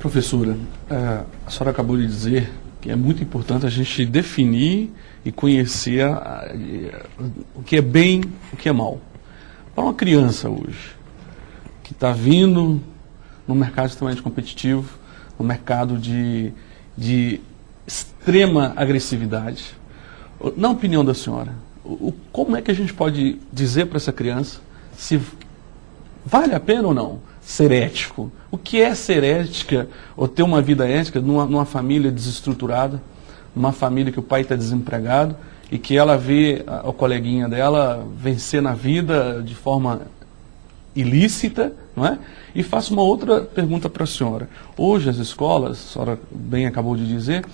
Professora, a senhora acabou de dizer que é muito importante a gente definir e conhecer o que é bem, o que é mal. Para uma criança hoje, que está vindo no mercado extremamente competitivo, no mercado de extrema agressividade, na opinião da senhora, como é que a gente pode dizer para essa criança se vale a pena ou não ser ético? O que é ser ética ou ter uma vida ética numa família desestruturada, numa família que o pai está desempregado e que ela vê o coleguinha dela vencer na vida de forma ilícita, não é? E faço uma outra pergunta para a senhora. Hoje as escolas, a senhora bem acabou de dizer,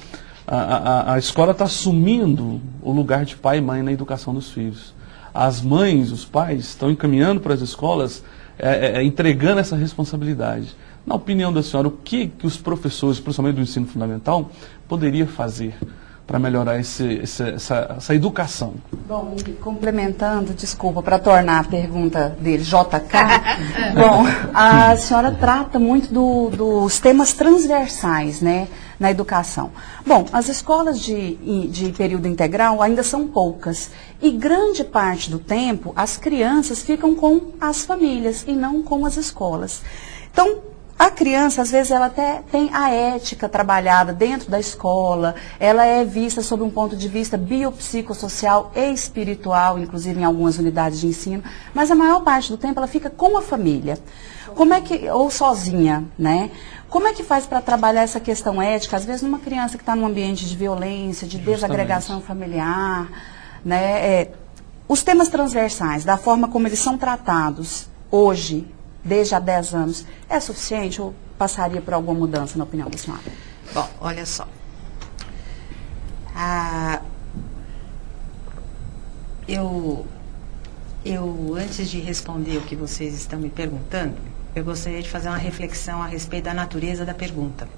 a escola está assumindo o lugar de pai e mãe na educação dos filhos. As mães, os pais estão encaminhando para as escolas, entregando essa responsabilidade. Na opinião da senhora, o que os professores, principalmente do ensino fundamental, poderiam fazer para melhorar essa educação? Bom, e complementando, desculpa, para tornar a pergunta dele, JK, bom, a senhora trata muito dos temas transversais, né, na educação. Bom, as escolas de período integral ainda são poucas, e grande parte do tempo as crianças ficam com as famílias e não com as escolas. Então, a criança, às vezes, ela até tem a ética trabalhada dentro da escola, ela é vista sob um ponto de vista biopsicossocial e espiritual, inclusive em algumas unidades de ensino, mas a maior parte do tempo ela fica com a família. Como é que, ou sozinha, né? Como é que faz para trabalhar essa questão ética, às vezes numa criança que está num ambiente de violência, de desagregação familiar, né? Os temas transversais, da forma como eles são tratados hoje, desde há 10 anos, é suficiente ou passaria por alguma mudança, na opinião da senhora? Bom, olha só. Eu, antes de responder o que vocês estão me perguntando, eu gostaria de fazer uma reflexão a respeito da natureza da pergunta.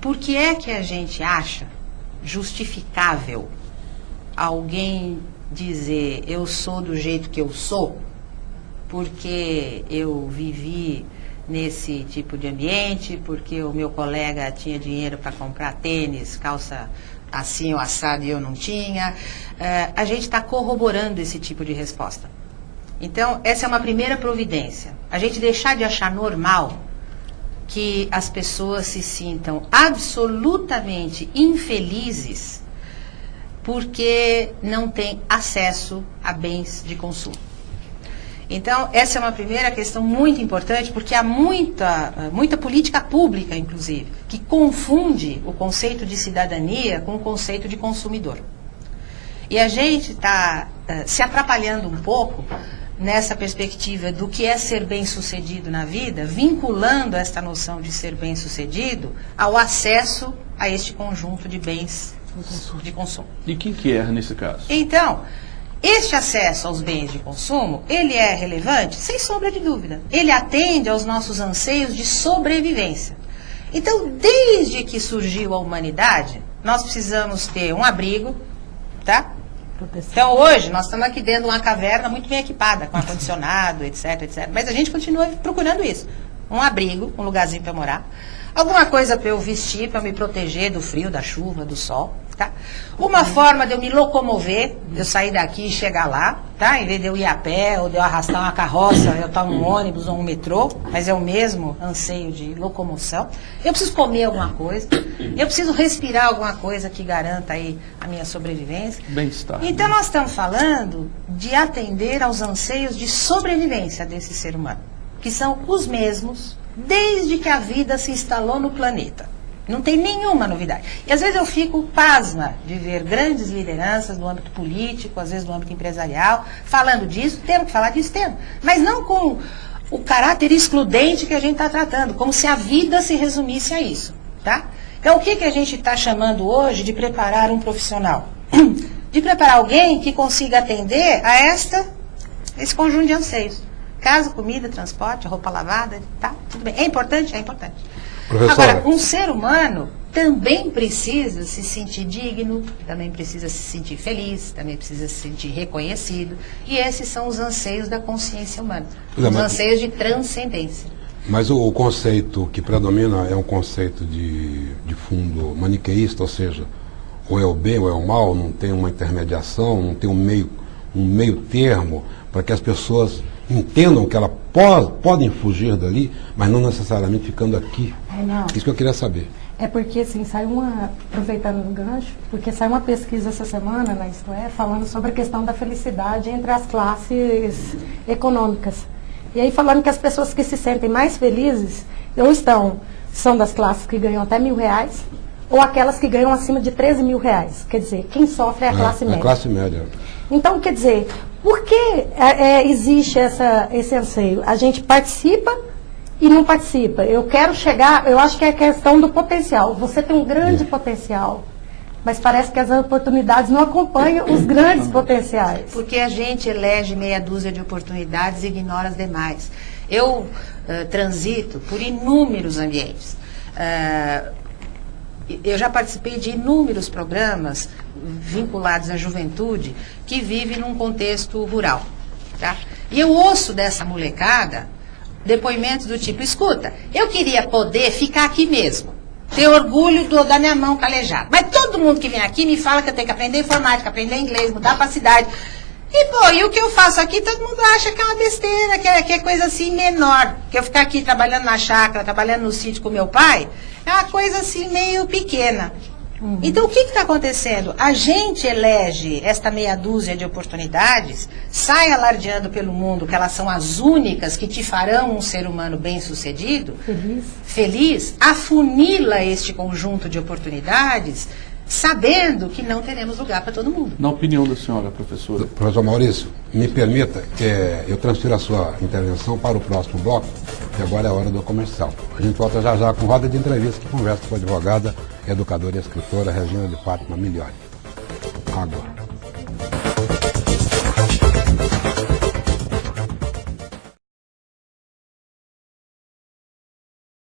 Por que é que a gente acha justificável alguém dizer eu sou do jeito que eu sou, porque eu vivi nesse tipo de ambiente, porque o meu colega tinha dinheiro para comprar tênis, calça assim ou assado e eu não tinha? A gente está corroborando esse tipo de resposta. Então, essa é uma primeira providência. A gente deixar de achar normal que as pessoas se sintam absolutamente infelizes porque não têm acesso a bens de consumo. Então, essa é uma primeira questão muito importante, porque há muita política pública, inclusive, que confunde o conceito de cidadania com o conceito de consumidor. E a gente está se atrapalhando um pouco nessa perspectiva do que é ser bem-sucedido na vida, vinculando esta noção de ser bem-sucedido ao acesso a este conjunto de bens de consumo. E quem que erra nesse caso? Então, este acesso aos bens de consumo, ele é relevante? Sem sombra de dúvida. Ele atende aos nossos anseios de sobrevivência. Então, desde que surgiu a humanidade, nós precisamos ter um abrigo, tá? Então, hoje, nós estamos aqui dentro de uma caverna muito bem equipada, com ar-condicionado, etc, etc. Mas a gente continua procurando isso. Um abrigo, um lugarzinho para morar. Alguma coisa para eu vestir, para me proteger do frio, da chuva, do sol. Tá? Uma forma de eu me locomover, de eu sair daqui e chegar lá, tá? Em vez de eu ir a pé ou de eu arrastar uma carroça, eu estou num ônibus ou um metrô, mas é o mesmo anseio de locomoção. Eu preciso comer alguma coisa, eu preciso respirar alguma coisa que garanta aí a minha sobrevivência. Bem-estar. Então nós estamos falando de atender aos anseios de sobrevivência desse ser humano, que são os mesmos desde que a vida se instalou no planeta. Não tem nenhuma novidade. E às vezes eu fico pasma de ver grandes lideranças no âmbito político, às vezes no âmbito empresarial, falando disso, temos que falar disso, temos. Mas não com o caráter excludente que a gente está tratando, como se a vida se resumisse a isso, tá? Então o que a gente está chamando hoje de preparar um profissional? De preparar alguém que consiga atender a esse conjunto de anseios. Casa, comida, transporte, roupa lavada, tá? Tudo bem. É importante? É importante. Professora. Agora, um ser humano também precisa se sentir digno, também precisa se sentir feliz, também precisa se sentir reconhecido. E esses são os anseios da consciência humana, os anseios de transcendência. Mas o conceito que predomina é um conceito de fundo maniqueísta, ou seja, ou é o bem ou é o mal, não tem uma intermediação, não tem um meio termo, para que as pessoas entendam que elas podem fugir dali, mas não necessariamente ficando aqui. Isso que eu queria saber. É porque, assim, aproveitando o gancho, porque saiu uma pesquisa essa semana na Isto É, falando sobre a questão da felicidade entre as classes econômicas. E aí falando que as pessoas que se sentem mais felizes são das classes que ganham até R$1.000, ou aquelas que ganham acima de R$13.000. Quer dizer, quem sofre é a classe média. A classe média. Então, quer dizer, por que existe esse anseio? A gente participa e não participa. Eu quero chegar, eu acho que é a questão do potencial. Você tem um grande potencial, mas parece que as oportunidades não acompanham os grandes potenciais. Porque a gente elege meia dúzia de oportunidades e ignora as demais. Eu transito por inúmeros ambientes. Eu já participei de inúmeros programas vinculados à juventude que vive num contexto rural. Tá? E eu ouço dessa molecada depoimentos do tipo, escuta, eu queria poder ficar aqui mesmo, ter orgulho da minha mão calejada. Mas todo mundo que vem aqui me fala que eu tenho que aprender informática, aprender inglês, mudar para a cidade. E o que eu faço aqui, todo mundo acha que é uma besteira, que é coisa assim menor. Que eu ficar aqui trabalhando na chácara, trabalhando no sítio com meu pai, é uma coisa assim meio pequena. Então, o que está acontecendo? A gente elege esta meia dúzia de oportunidades, sai alardeando pelo mundo que elas são as únicas que te farão um ser humano bem-sucedido, feliz, afunila este conjunto de oportunidades, sabendo que não teremos lugar para todo mundo. Na opinião da senhora, professora. Professor Maurício, me permita que eu transfira a sua intervenção para o próximo bloco, que agora é a hora do comercial. A gente volta já já com roda de entrevista, que conversa com a advogada, educadora e escritora Regina de Fátima Migliori. Agora.